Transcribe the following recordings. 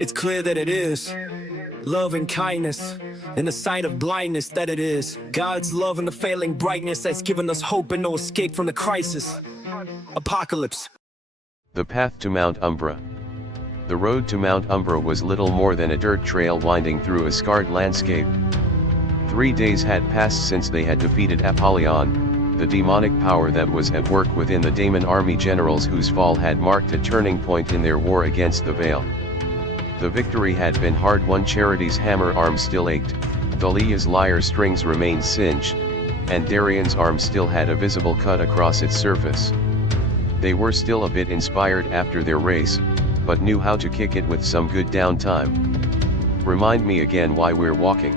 It's clear that it is love and kindness, in the sight of blindness that it is God's love and the failing brightness that's given us hope and no escape from the crisis. Apocalypse. The path to Mount Umbra. The road to Mount Umbra was little more than a dirt trail winding through a scarred landscape. 3 days had passed since they had defeated Apollyon, the demonic power that was at work within the Daemon army generals whose fall had marked a turning point in their war against the Veil. The victory had been hard-won. Charity's hammer arm still ached, Dahlia's lyre strings remained singed, and Darian's arm still had a visible cut across its surface. They were still a bit inspired after their race, but knew how to kick it with some good downtime. "Remind me again why we're walking,"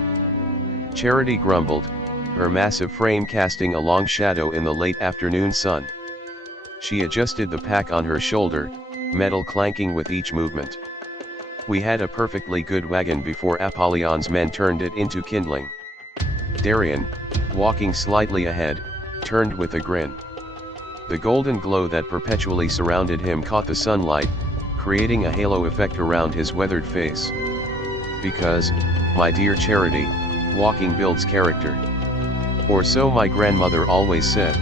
Charity grumbled, her massive frame casting a long shadow in the late afternoon sun. She adjusted the pack on her shoulder, metal clanking with each movement. "We had a perfectly good wagon before Apollyon's men turned it into kindling." Darian, walking slightly ahead, turned with a grin. The golden glow that perpetually surrounded him caught the sunlight, creating a halo effect around his weathered face. "Because, my dear Charity, walking builds character. Or so my grandmother always said."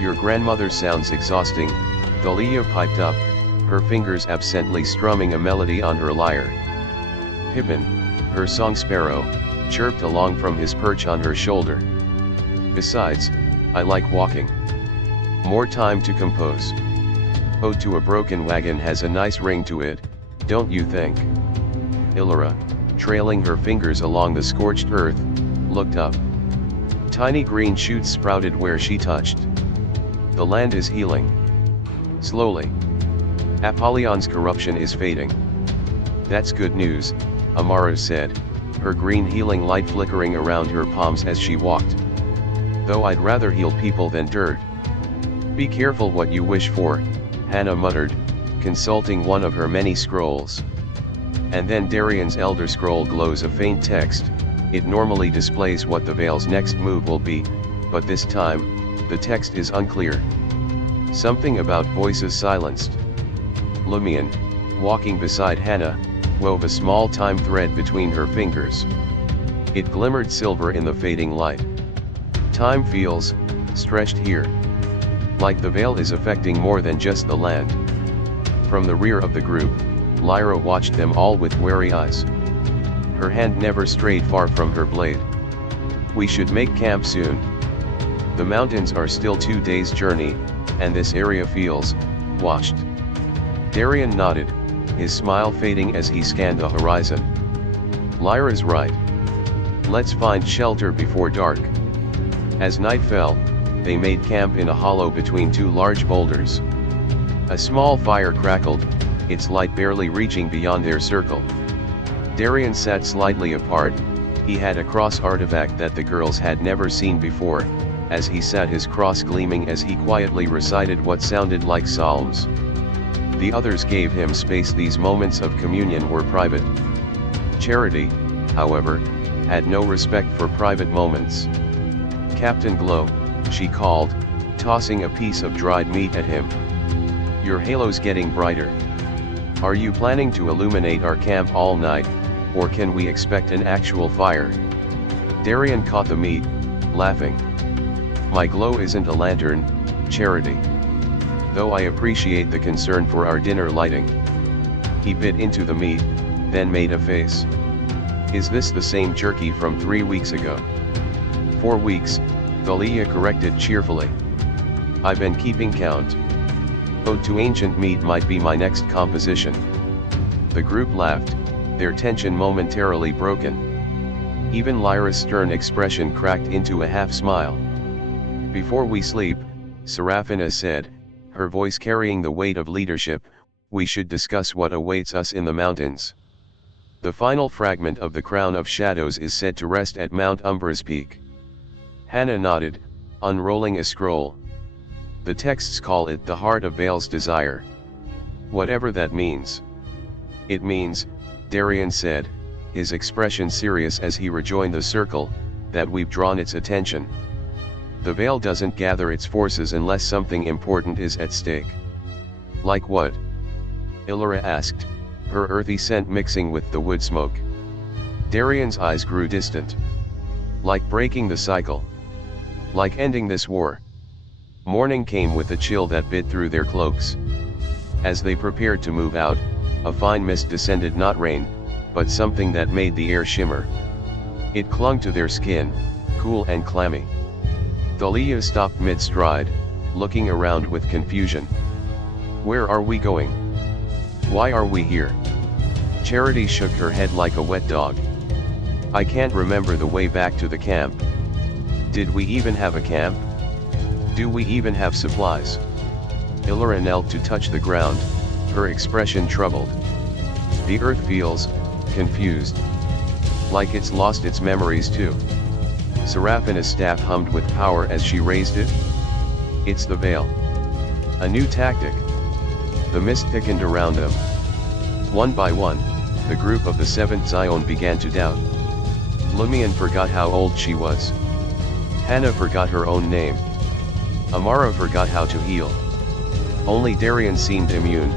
"Your grandmother sounds exhausting," Dahlia piped up, her fingers absently strumming a melody on her lyre. Pippin, her song sparrow, chirped along from his perch on her shoulder. "Besides, I like walking. More time to compose. Ode to a Broken Wagon has a nice ring to it, don't you think?" Illyra, trailing her fingers along the scorched earth, looked up. Tiny green shoots sprouted where she touched. "The land is healing. Slowly. Apollyon's corruption is fading." "That's good news," Amara said, her green healing light flickering around her palms as she walked. "Though I'd rather heal people than dirt." "Be careful what you wish for," Hannah muttered, consulting one of her many scrolls. And then Darian's Elder Scroll glows a faint text. It normally displays what the Veil's next move will be, but this time, the text is unclear. Something about voices silenced. Lumion, walking beside Hannah, wove a small time thread between her fingers. It glimmered silver in the fading light. "Time feels stretched here. Like the Veil is affecting more than just the land." From the rear of the group, Lyra watched them all with wary eyes. Her hand never strayed far from her blade. "We should make camp soon. The mountains are still 2 days' journey, and this area feels watched." Darian nodded, his smile fading as he scanned the horizon. "Lyra's right. Let's find shelter before dark." As night fell, they made camp in a hollow between 2 large boulders. A small fire crackled, its light barely reaching beyond their circle. Darian sat slightly apart, he had a cross artifact that the girls had never seen before, as he sat his cross gleaming as he quietly recited what sounded like psalms. The others gave him space. These moments of communion were private. Charity, however, had no respect for private moments. "Captain Glow," she called, tossing a piece of dried meat at him. "Your halo's getting brighter. Are you planning to illuminate our camp all night, or can we expect an actual fire?" Darian caught the meat, laughing. "My glow isn't a lantern, Charity. Though I appreciate the concern for our dinner lighting." He bit into the meat, then made a face. "Is this the same jerky from 3 weeks ago?" "4 weeks, Thalia corrected cheerfully. "I've been keeping count. Ode to Ancient Meat might be my next composition." The group laughed, their tension momentarily broken. Even Lyra's stern expression cracked into a half-smile. "Before we sleep," Seraphina said, her voice carrying the weight of leadership, "we should discuss what awaits us in the mountains. The final fragment of the Crown of Shadows is said to rest at Mount Umbra's peak." Hannah nodded, unrolling a scroll. "The texts call it the Heart of Veil's Desire. Whatever that means." "It means," Darian said, his expression serious as he rejoined the circle, "that we've drawn its attention. The Veil doesn't gather its forces unless something important is at stake." "Like what?" Illyra asked. her earthy scent mixing with the wood smoke. Darian's eyes grew distant. Like breaking the cycle. Like ending this war. Morning came with a chill that bit through their cloaks. As they prepared to move out, a fine mist descended, not rain, but something that made the air shimmer. It clung to their skin, cool and clammy. Thalia stopped mid-stride, looking around with confusion. Where are we going? Why are we here? Charity shook her head like a wet dog. I can't remember the way back to the camp. Did we even have a camp? Do we even have supplies? Illyra knelt to touch the ground, her expression troubled. The earth feels confused. Like it's lost its memories too. Seraphina's staff hummed with power as she raised it. It's the veil. A new tactic. The mist thickened around them. One by one, the group of the Seventh Zion began to doubt. Lumion forgot how old she was. Hannah forgot her own name. Amara forgot how to heal. Only Darian seemed immune,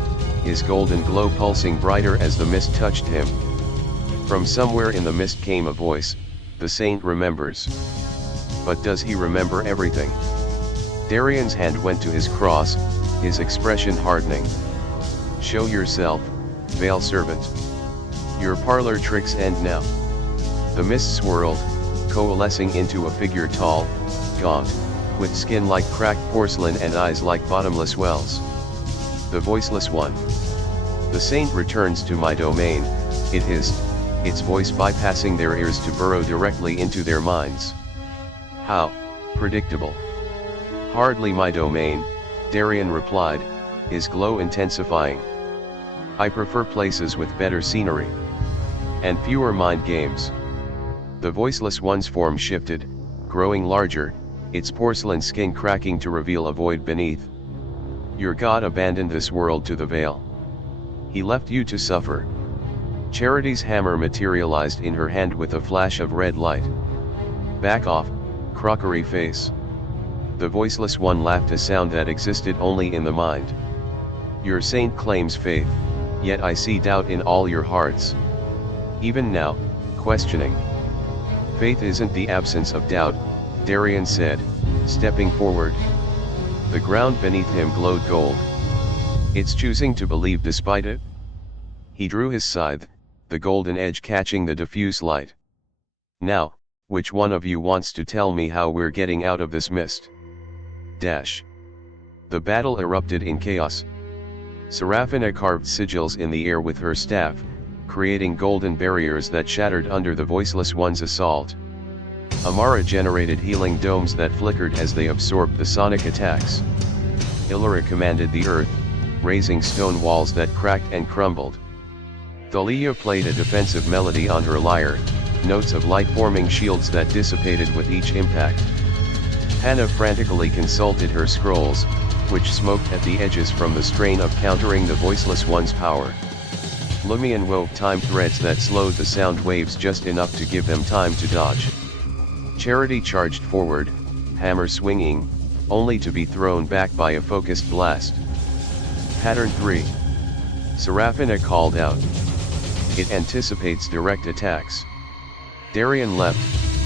his golden glow pulsing brighter as the mist touched him. From somewhere in the mist came a voice, the saint remembers. But does he remember everything? Darian's hand went to his cross, his expression hardening. Show yourself, veil servant. Your parlor tricks end now. The mist swirled, coalescing into a figure tall, gaunt, with skin like cracked porcelain and eyes like bottomless wells. The voiceless one. The saint returns to my domain, it hissed, its voice bypassing their ears to burrow directly into their minds. How predictable. Hardly my domain, Darian replied, his glow intensifying. I prefer places with better scenery. And fewer mind games. The voiceless one's form shifted, growing larger, its porcelain skin cracking to reveal a void beneath. Your god abandoned this world to the veil. He left you to suffer. Charity's hammer materialized in her hand with a flash of red light. Back off, crockery face. The voiceless one laughed, a sound that existed only in the mind. Your saint claims faith, yet I see doubt in all your hearts. Even now, questioning. Faith isn't the absence of doubt, Darian said, stepping forward. The ground beneath him glowed gold. It's choosing to believe despite it. He drew his scythe, the golden edge catching the diffuse light. Now, which one of you wants to tell me how we're getting out of this mist? Dash. The battle erupted in chaos. Seraphina carved sigils in the air with her staff, creating golden barriers that shattered under the voiceless one's assault. Amara generated healing domes that flickered as they absorbed the sonic attacks. Illyra commanded the earth, raising stone walls that cracked and crumbled. Thalia played a defensive melody on her lyre, notes of light forming shields that dissipated with each impact. Hannah frantically consulted her scrolls, which smoked at the edges from the strain of countering the voiceless one's power. Lumion wove time threads that slowed the sound waves just enough to give them time to dodge. Charity charged forward, hammer swinging, only to be thrown back by a focused blast. Pattern 3. Seraphina called out. It anticipates direct attacks. Darian leapt,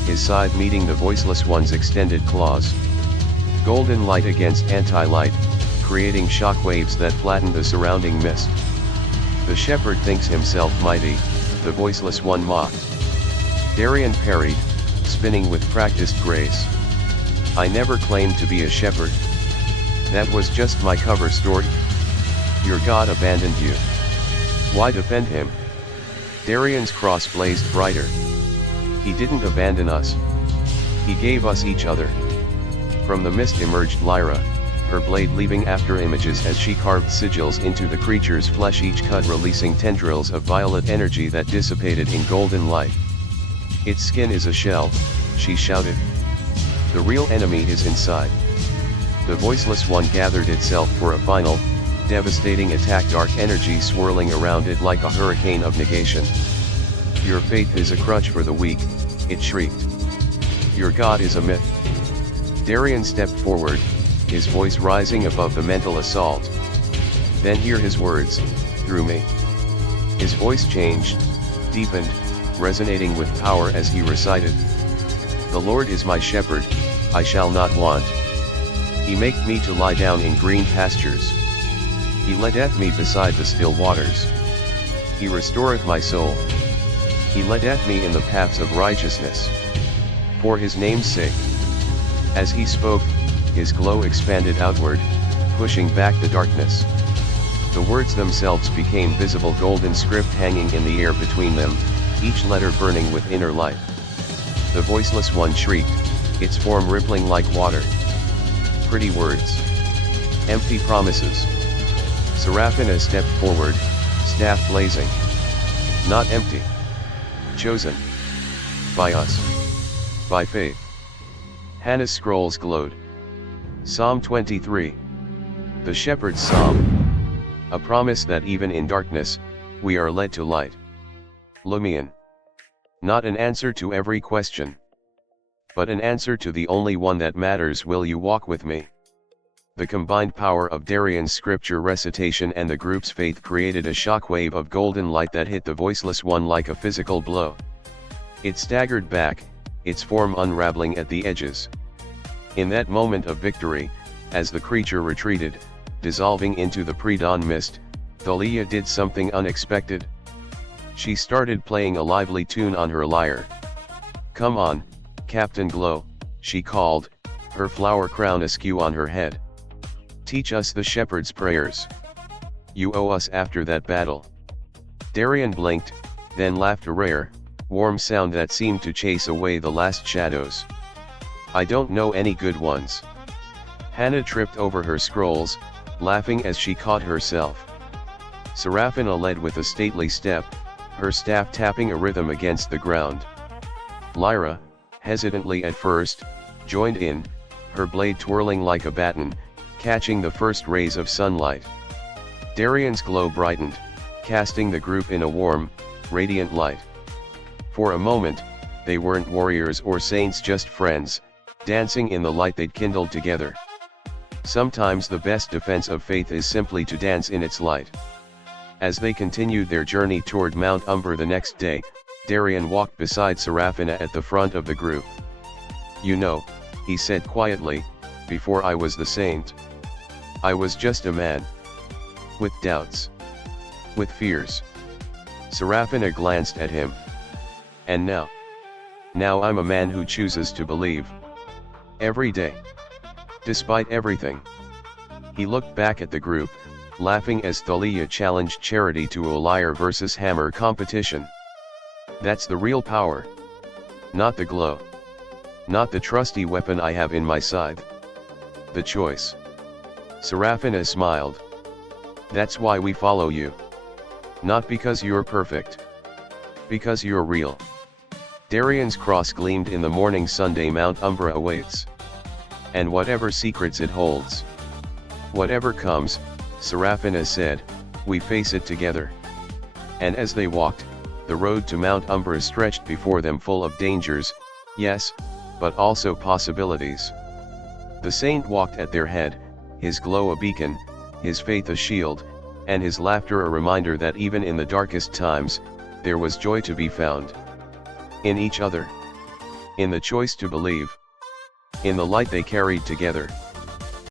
his scythe meeting the voiceless one's extended claws. Golden light against anti-light, creating shock waves that flattened the surrounding mist. The shepherd thinks himself mighty, the voiceless one mocked. Darian parried, spinning with practiced grace. I never claimed to be a shepherd. That was just my cover story. Your god abandoned you. Why defend him? Darian's cross blazed brighter. He didn't abandon us. He gave us each other. From the mist emerged Lyra, her blade leaving after images as she carved sigils into the creature's flesh, each cut releasing tendrils of violet energy that dissipated in golden light. Its skin is a shell, she shouted. The real enemy is inside. The voiceless one gathered itself for a final, devastating attack, dark energy swirling around it like a hurricane of negation. Your faith is a crutch for the weak, it shrieked. Your god is a myth. Darian stepped forward, his voice rising above the mental assault. Then hear his words, through me. His voice changed, deepened, resonating with power as he recited, "The Lord is my shepherd, I shall not want. He maketh me to lie down in green pastures. He leadeth me beside the still waters. He restoreth my soul. He leadeth me in the paths of righteousness, for his name's sake." As he spoke, his glow expanded outward, pushing back the darkness. The words themselves became visible golden script hanging in the air between them, each letter burning with inner light. The voiceless one shrieked, its form rippling like water. Pretty words. Empty promises. Seraphina stepped forward, staff blazing. Not empty. Chosen. By us. By faith. Hannah's scrolls glowed. Psalm 23. The Shepherd's Psalm. A promise that even in darkness, we are led to light. Lumion. Not an answer to every question, but an answer to the only one that matters. Will you walk with me? The combined power of Darian's scripture recitation and the group's faith created a shockwave of golden light that hit the voiceless one like a physical blow. It staggered back, its form unraveling at the edges. In that moment of victory, as the creature retreated, dissolving into the pre-dawn mist, Thalia did something unexpected. She started playing a lively tune on her lyre. "Come on, Captain Glow," she called, her flower crown askew on her head. "Teach us the shepherd's prayers. You owe us after that battle." Darian blinked, then laughed, a rare, warm sound that seemed to chase away the last shadows. "I don't know any good ones." Hannah tripped over her scrolls, laughing as she caught herself. Seraphina led with a stately step, her staff tapping a rhythm against the ground. Lyra, hesitantly at first, joined in, her blade twirling like a baton, catching the first rays of sunlight. Darian's glow brightened, casting the group in a warm, radiant light. For a moment, they weren't warriors or saints, just friends, dancing in the light they'd kindled together. Sometimes the best defense of faith is simply to dance in its light. As they continued their journey toward Mount Umber the next day, Darian walked beside Seraphina at the front of the group. "You know," he said quietly, "before I was the saint, I was just a man. With doubts. With fears." Seraphina glanced at him. "And now? Now I'm a man who chooses to believe. Every day. Despite everything." He looked back at the group, laughing as Thalia challenged Charity to a lyre versus hammer competition. "That's the real power. Not the glow. Not the trusty weapon I have in my scythe. The choice." Seraphina smiled. "That's why we follow you. Not because you're perfect. Because you're real." Darian's cross gleamed in the morning Sunday. Mount Umbra awaits. And whatever secrets it holds. Whatever comes, Seraphina said, we face it together. And as they walked, the road to Mount Umbra stretched before them, full of dangers, yes, but also possibilities. The saint walked at their head, his glow a beacon, his faith a shield, and his laughter a reminder that even in the darkest times, there was joy to be found. In each other. In the choice to believe. In the light they carried together.